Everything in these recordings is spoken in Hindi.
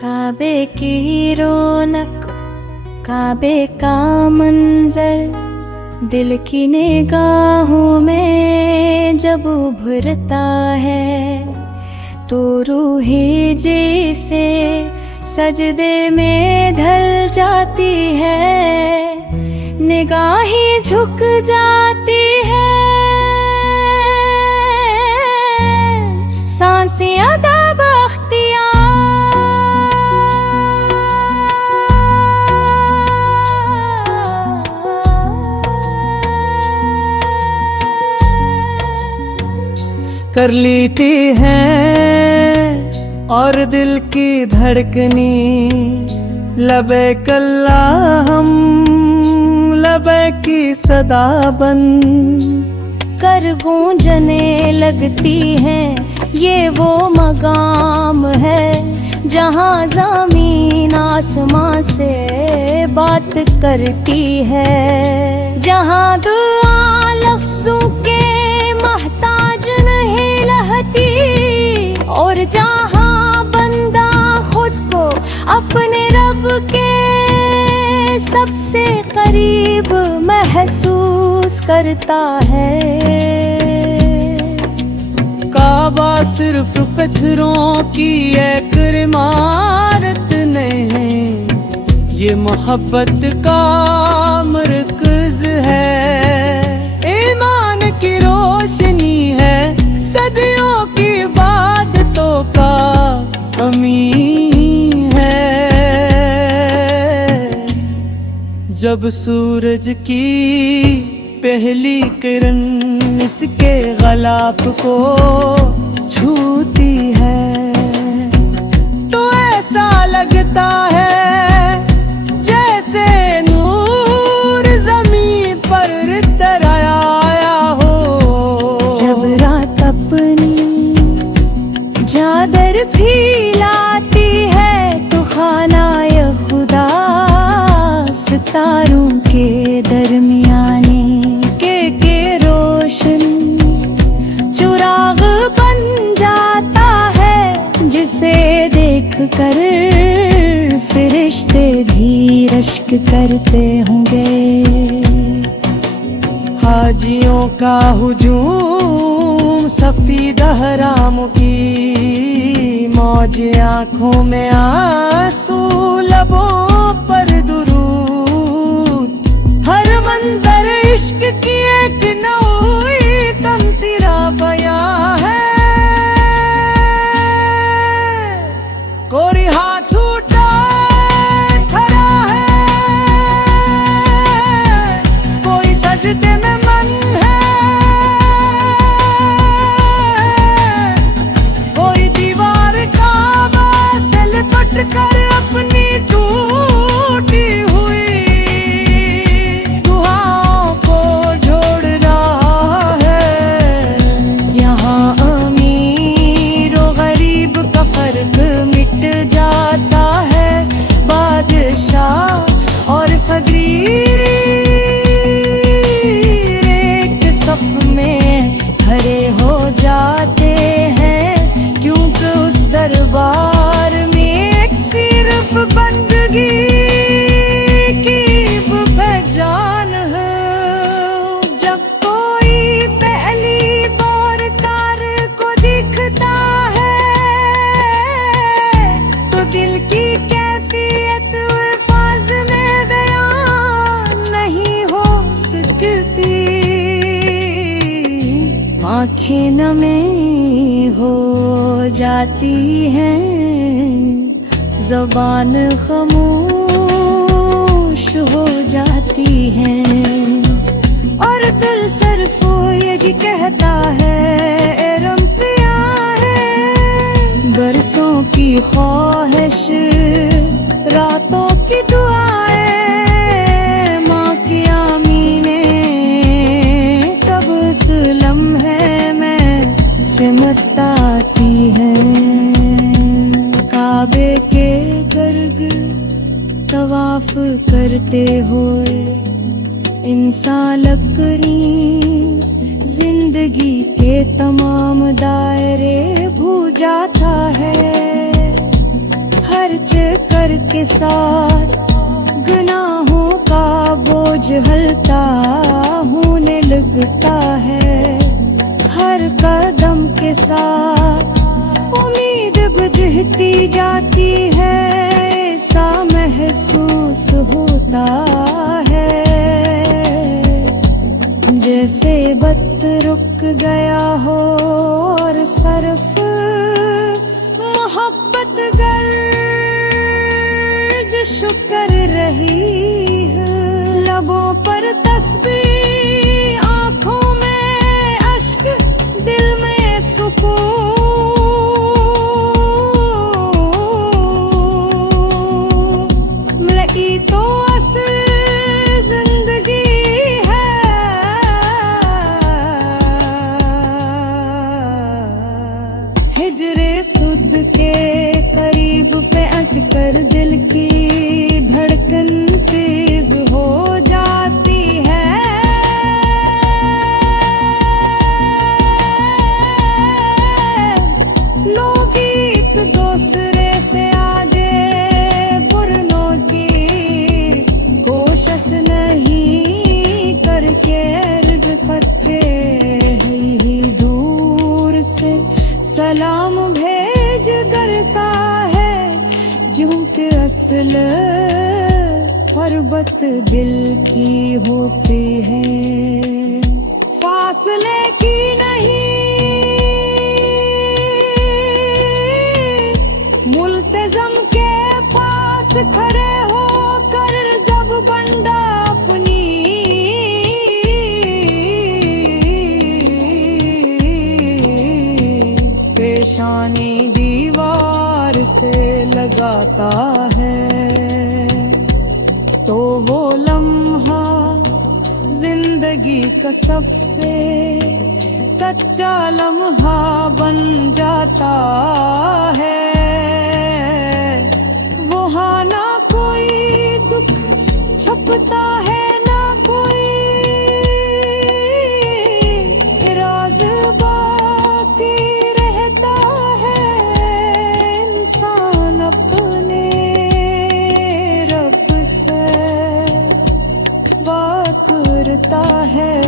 काबे की रौनक, काबे का मंजर दिल की निगाहों में जब उभरता है तो रूही जैसे सजदे में ढल जाती है, निगाहें झुक जाती है, सांसें अदा बख्तियार। कर लेती हैं और दिल की धड़कनी लबे कल्ला हम लबे की सदा बन कर गूंजने लगती हैं। ये वो मकाम है जहाँ ज़मीन आसमां से बात करती है, जहाँ दुआ लफ्ज़ों के महताज नहीं रहती और जहाँ बंदा खुद को अपने रब के सबसे करीब महसूस करता है। काबा सिर्फ पत्थरों की एक इमारत नहीं, ये मोहब्बत का मरकज़ है, ईमान की रोशनी है, सदियों की इबादतों का अमीन है। जब सूरज की पहली किरण इसके गलाफ को छूती है तो ऐसा लगता है जैसे नूर जमीन पर उतर आया हो। जब रात अपनी चादर फैलाती है तो खानाए खुदा सितारों के दरमियाने के रोशन चुराग बन जाता है, जिसे देख कर फरिश्ते भी रश्क करते होंगे। हाजियों का हुजूम सफीद हराम की मौज आंखों में आंसू लबों पर दुरूद, हर मंजर इश्क की एक नई तमसीरा बयां है। कोई हाथ उठाए खड़ा है, कोई सजदे में मन है, कोई दीवार काबा से लिपट कर अपनी टूटी हुई दुआओं को जोड़ रहा है। यहाँ अमीर और गरीब का फर्क मिट जाता है, बादशाह और फकीर एक सफ में खड़े हो जाते हैं, क्योंकि उस दरबार में एक सिर्फ बंदगी की पहचान है। जब कोई पहली बार कार को दिखता है तो दिल की कैफियत अल्फाज में बयान नहीं हो सकती, आँखें नमे हो जाती हैं, ज़बान खामोश हो जाती है और दिल सिर्फ यही कहता है ए रब पिया है। बरसों की ख्वाहिश रातों की दुआएं माँ की आमीने सब इस लम्हे में सिमटाती है। काबे के गिर्द तवाफ करते हुए इंसान लकड़ी जिंदगी के तमाम दायरे भूल जाता है। हर खर्च करके साथ गुनाहों का बोझ हल्का होने लगता है। हर कदम के साथ उम्मीद बुझती जाती है, ऐसा महसूस होता है जैसे वक्त रुक गया हो और सिर्फ मोहब्बत गर्जिश कर रही है। लबों पर तस्बीह, आंखों में अश्क, दिल में सुकून, मिली तो असल जिंदगी है। हिजरे सुध के करीब पे अच कर दिल की धड़कन तेज हो जाती है। लोग एक दूसरे से आगे बुरनों की कोशिश नहीं करके अर्ज करते ही दूर से सलाम भेज करता है। क्योंकि असल पर्वत दिल की होती है, फासले की नहीं। मुल्तज़म के पास खड़े होकर जब बंदा अपनी पेशानी दीवार से लगाता है, तो वो लम्हा जिंदगी का सबसे सच्चा लम्हा बन जाता है। वहाँ ना कोई दुख छुपता है, ना कोई राज बाकी रहता है। इंसान अपने रब से बात करता है,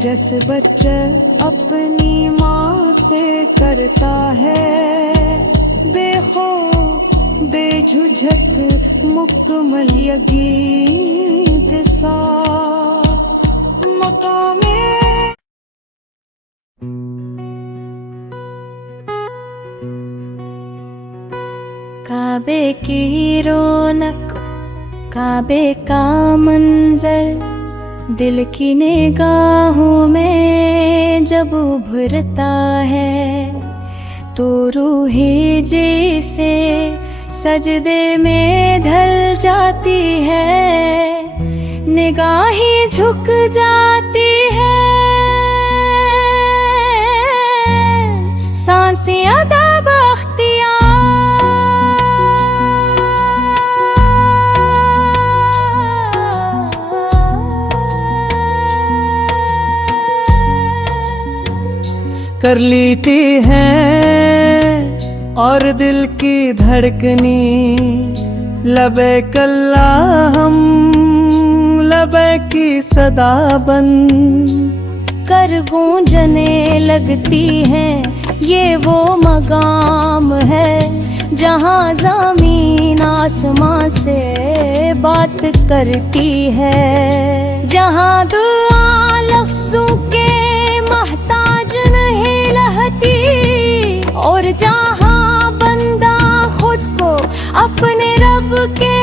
जैसे बच्चा अपनी माँ से करता है। बेखौफ बेझुझक मुकम्मल यकीन के साथ मकामे काबे की रौनक, काबे का मंजर दिल की निगाहों में जब उभरता है, तो रूही जैसे सजदे में ढल जाती है, निगाहें झुक जाती है, सांसें अदा बख्तियार कर लेती हैं और दिल की धड़कनी लबे कल्ला हम लबे की सदा बन कर गूंजने लगती हैं। ये वो मकाम है जहाँ ज़मीन आसमां से बात करती है, जहाँ दुआ लफ्ज़ों के मोहताज नहीं रहती, और जहाँ बंदा खुद को अपने रब के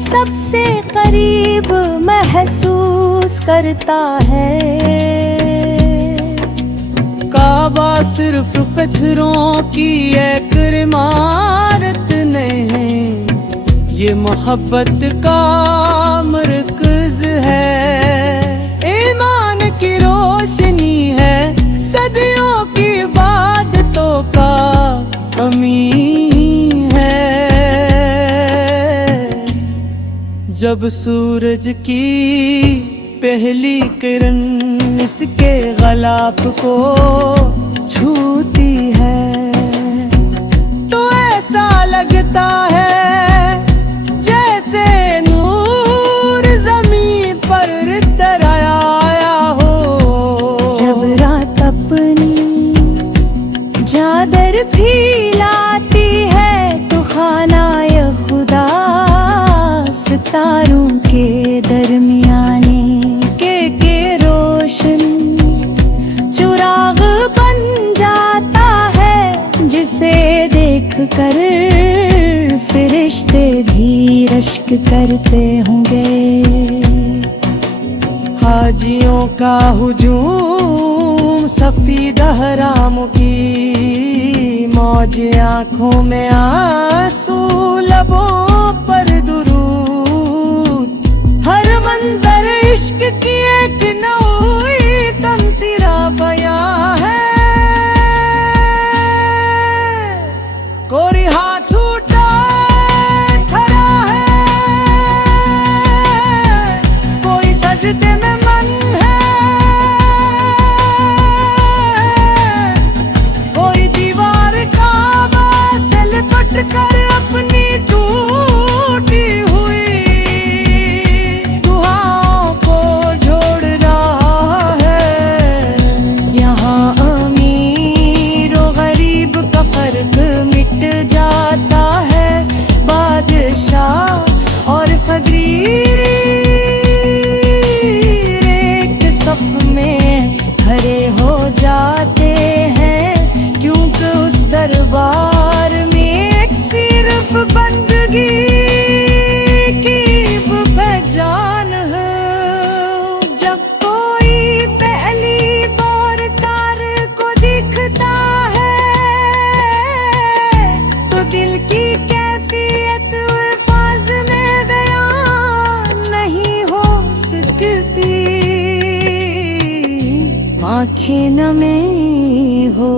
सबसे करीब महसूस करता है। काबा सिर्फ पत्थरों की एक इमारत नहीं, ये मोहब्बत का मरकज़ है, ईमान की रोशनी है, सदियों की इबादतों का अमीन है। जब सूरज की पहली किरण इसके गलाफ को छूती है, तो ऐसा लगता है जैसे नूर जमीन पर तराया हो। जब रात अपनी चादर फैलाती है तो खानाए खुदा सितारों के दरमियाने के रोशन चुराग बन जाता है, जिसे देख कर फरिश्ते भी रश्क करते होंगे। हाजियों का हुजूम सफीद हरामों की मौज, आंखों में आंसू लबों पर दुरूद। हर मंजर इश्क की एक नई तमसीरा बयां है। कोई हाथ उठा खड़ा है, कोई सजदे में मन है, कोई दीवार काबा से लिपट कर अपनी टूटी हुई दुआओं को जोड़ रहा है। यहाँ अमीर और गरीब का फर्क मिट जाता है, बादशाह और फकीर एक सफ में खड़े हो जाते हैं, क्योंकि उस दरबार में एक सिर्फ बंदगी की पहचान है। जब कोई पहली बार कार को दिखता है तो दिल की कैफियत अल्फाज में बयान नहीं हो सकती। आँखें नमे हो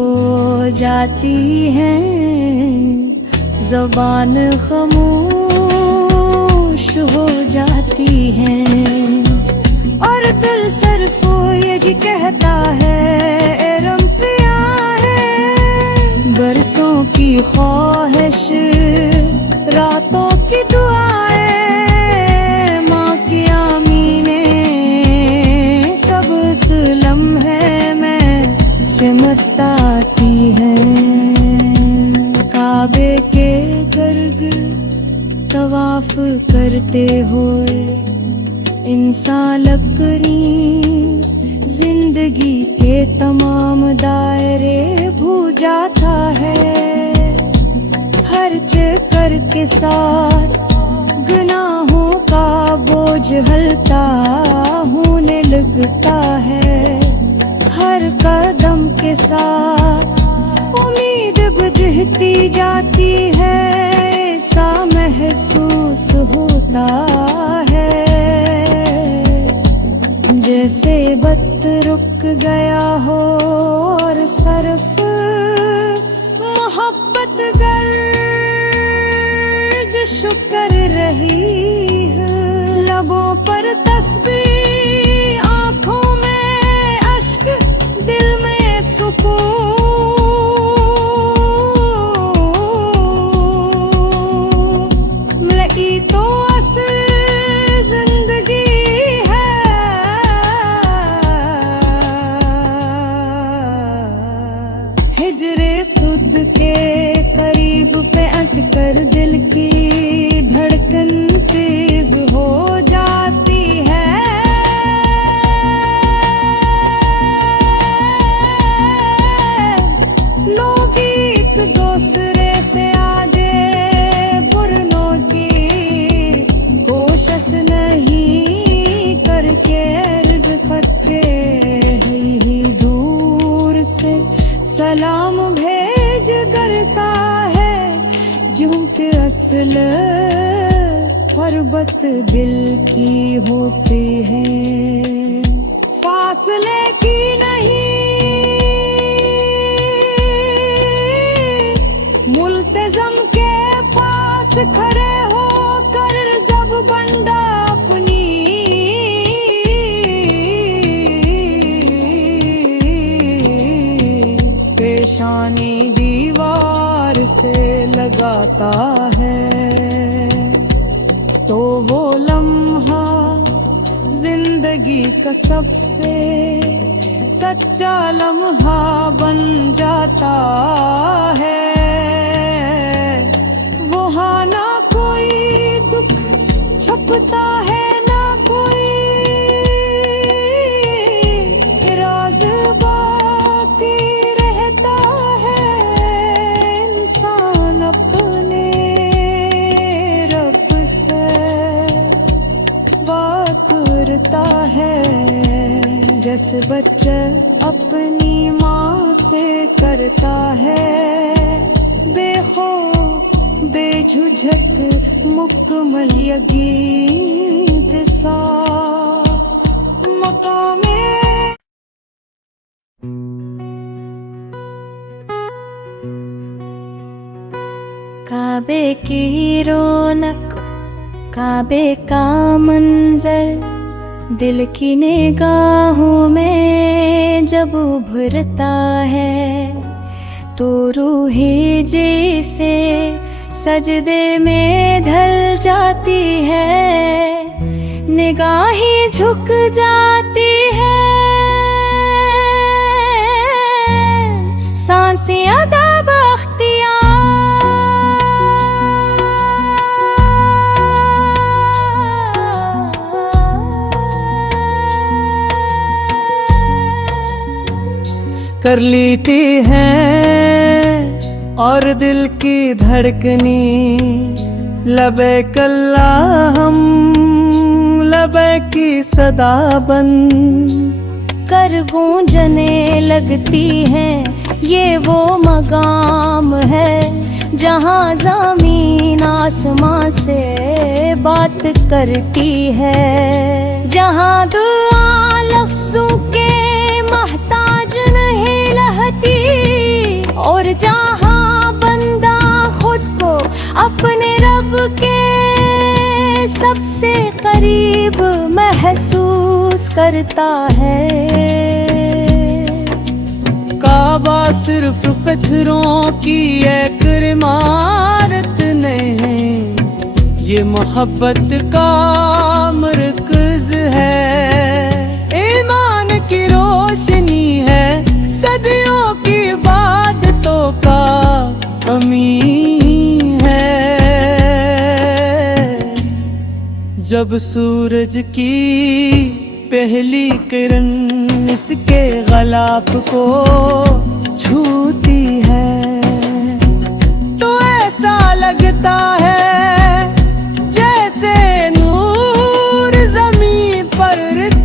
जाती हैं, ज़बान खामोश हो जाती है, और दिल सिर्फ यही कहता है ए रब पिया है। बरसों की ख्वाहिश, रातों की दुआएं, माँ की आमीनें, सब इस लम्हे में सिमटाती हैं। काबे के गर्द तवाफ करते हुए इंसान लकड़ी जिंदगी के तमाम दायरे भूल जाता है। हर चक्कर के साथ गुनाहों का बोझ हल्का होने लगता है। हर कदम के साथ उम्मीद बुझती जाती है, ऐसा महसूस होता है जैसे वक्त रुक गया हो और सिर्फ मोहब्बत गर्ज कर रही है। लबों पर तस्बीह, आंखों में अश्क, दिल में सुकून। मिली तो असल जिंदगी है। हिजरे सुद के करीब पे अच कर दिल की धड़कन तेज हो जाती है। लोग एक दूसरे से आगे बुरनों की कोशिश नहीं करके अर्ज फटके ही दूर से सलाम भेज करता है। क्योंकि असल पर्वत दिल की होती है, फासले की नहीं। मुल्तज़म के पास खड़े होकर जब बंदा अपनी पेशानी दीवार प्यार से लगाता है तो वो लम्हा जिंदगी का सबसे सच्चा लम्हा बन जाता है। वहाँ ना कोई दुख छुपता है ना कोई राज बाकी रहता है। इंसान अपने रब से बात करता है जैसे बच्चा अपनी माँ से करता है। बेखौफ बेझुझक मुकम्मल यकीन के साथ मकामे काबे की रौनक काबे का मंजर दिल की निगाहों में जब उभरता है तो रूही जैसे सजदे में ढल जाती है। निगाहें झुक जाती है सांसें अदा बख्तियार कर लेती हैं और दिल की धड़कनी लबे कल्ला हम लबे की सदा बन कर गूंजने लगती हैं। ये वो मकाम है जहाँ ज़मीन आसमां से बात करती है। जहाँ दुआ लफ्ज़ों के मोहताज नहीं रहती और जहाँ बंदा खुद को अपने रब के सबसे करीब महसूस करता है। काबा सिर्फ पत्थरों की एक इमारत नहीं, ये मोहब्बत का मरकज़ है। ईमान की रोशनी है, सदियों की इबादतों का अमीन है। जब सूरज की पहली किरण इसके गलाफ को छूती है तो ऐसा लगता है जैसे नूर जमीन पर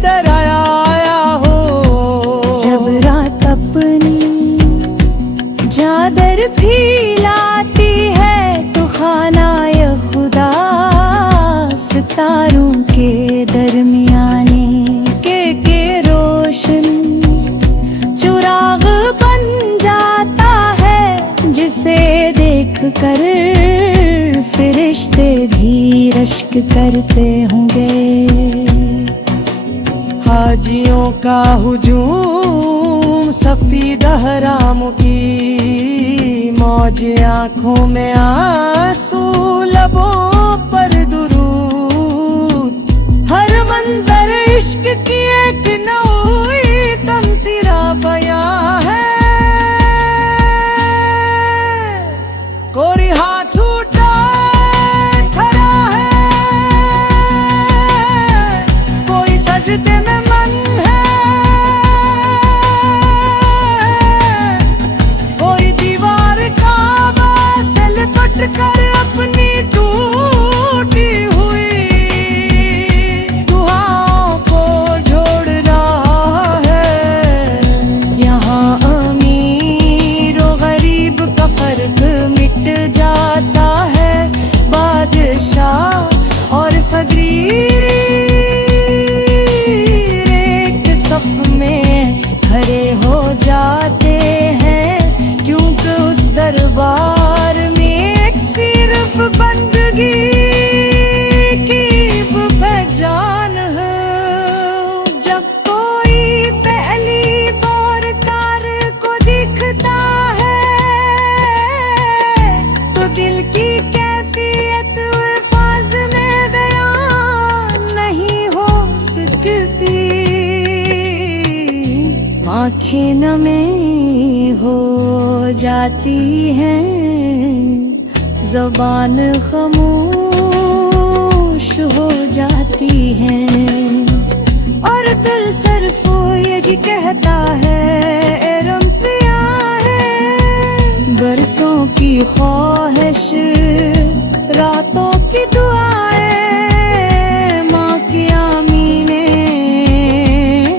तराया हो। जब रात अपनी चादर फैलाती है तो खानाए खुदा सितारों के दरमियाने के रोशन चुराग बन जाता है, जिसे देख कर फरिश्ते भी रश्क करते होंगे। हाजियों का हुजूम सफीद हराम की मौज आँखों में आंसू लबों पर दुरूद। हर मंजर इश्क की एक नई तमसीरा बयां है। कोई हाथ उठा खड़ा है, कोई सजदे में मन है, कोई दीवार काबा से लिपट कर अपनी टूटी हुई दुआओं को जोड़ रहा है। आंखें नमे हो जाती हैं, ज़बान खामोश हो जाती है, और दिल सिर्फ यही कहता है ए रंपिया है। बरसों की ख्वाहिश, रातों की दुआएं, माँ की आमीनें,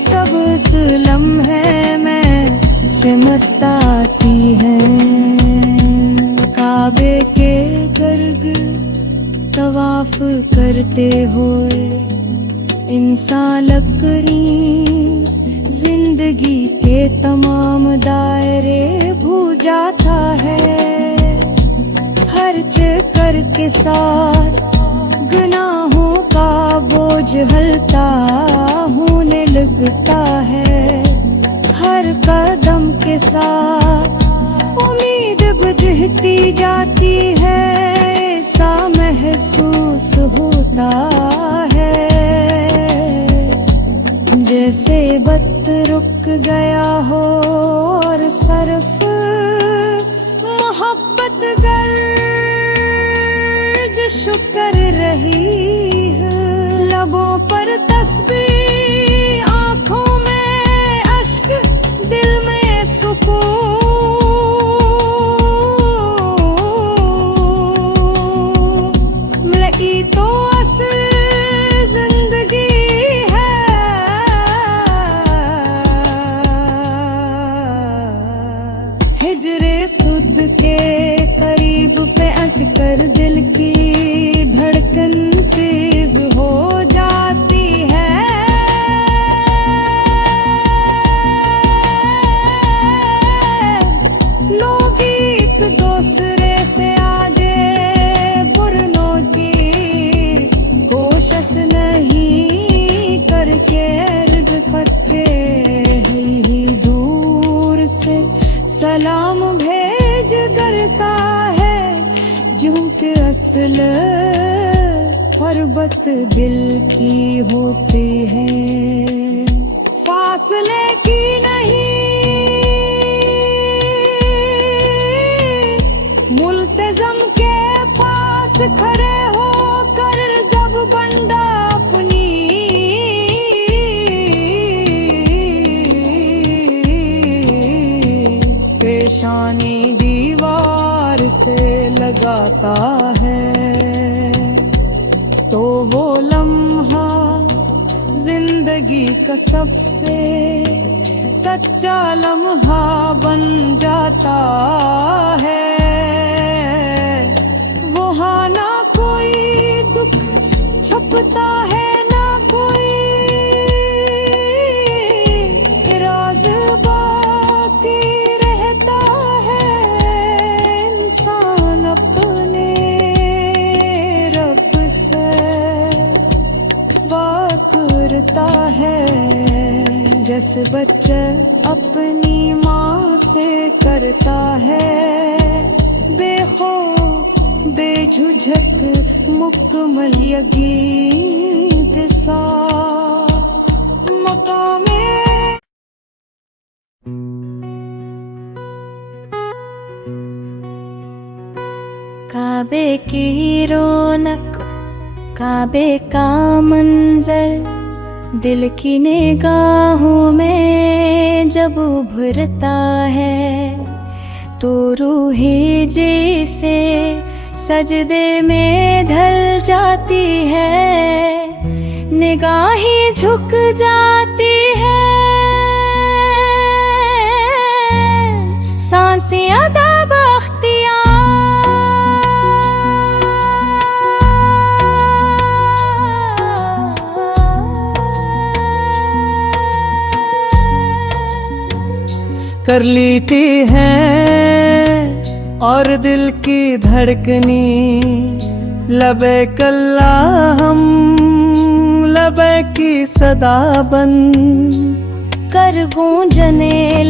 सब इस लम्हे में सिमटाती हैं। काबे के गर्द तवाफ करते हुए इंसान लकड़ी जिंदगी के तमाम दायरे भूल जाता है। हर चक्कर के साथ गुनाहों का बोझ हल्का होने लगता है। हर कदम के साथ उम्मीद बढ़ती जाती है, ऐसा महसूस होता है जैसे वक्त रुक गया हो और सिर्फ मोहब्बत गर्ज कर रही है। लबों पर तस्बीह, आंखों में अश्क, दिल में सुकून। मिली तो असल जिंदगी है, हिजरे सुध के करीब पे अच कर दिल की धड़कन तेज हो जाती है। लोग एक दूसरे से आगे बुरनों की कोशिश नहीं करके इर्द फटके ही दूर से सलाम भेज करता है। झुमके असल पर्वत दिल की होती है, फासले की नहीं, मुल्तज़म के पास खड़े होकर जब बंदा अपनी पेशानी दीवार से लगाता है, तो वो लम्हा जिंदगी का सबसे सच्चा लम्हा बन जाता है। वहाँ ना कोई दुख छुपता है, ना कोई राज बाकी रहता है। इंसान अपने रब से बात करता है, जैसे बच्चा अपनी माँ से करता है। बेखौफ बेझुझक मुकम्मल यकीन के साथ मकामे काबे की रौनक, काबे का मंजर दिल की निगाहों में जब उभरता है, तो रूही जैसे सजदे में ढल जाती है, निगाहें झुक जाती है, सांसें अदा कर लेती हैं और दिल की धड़कनी लबे कल्ला हम लबे की सदा बन कर गूंजने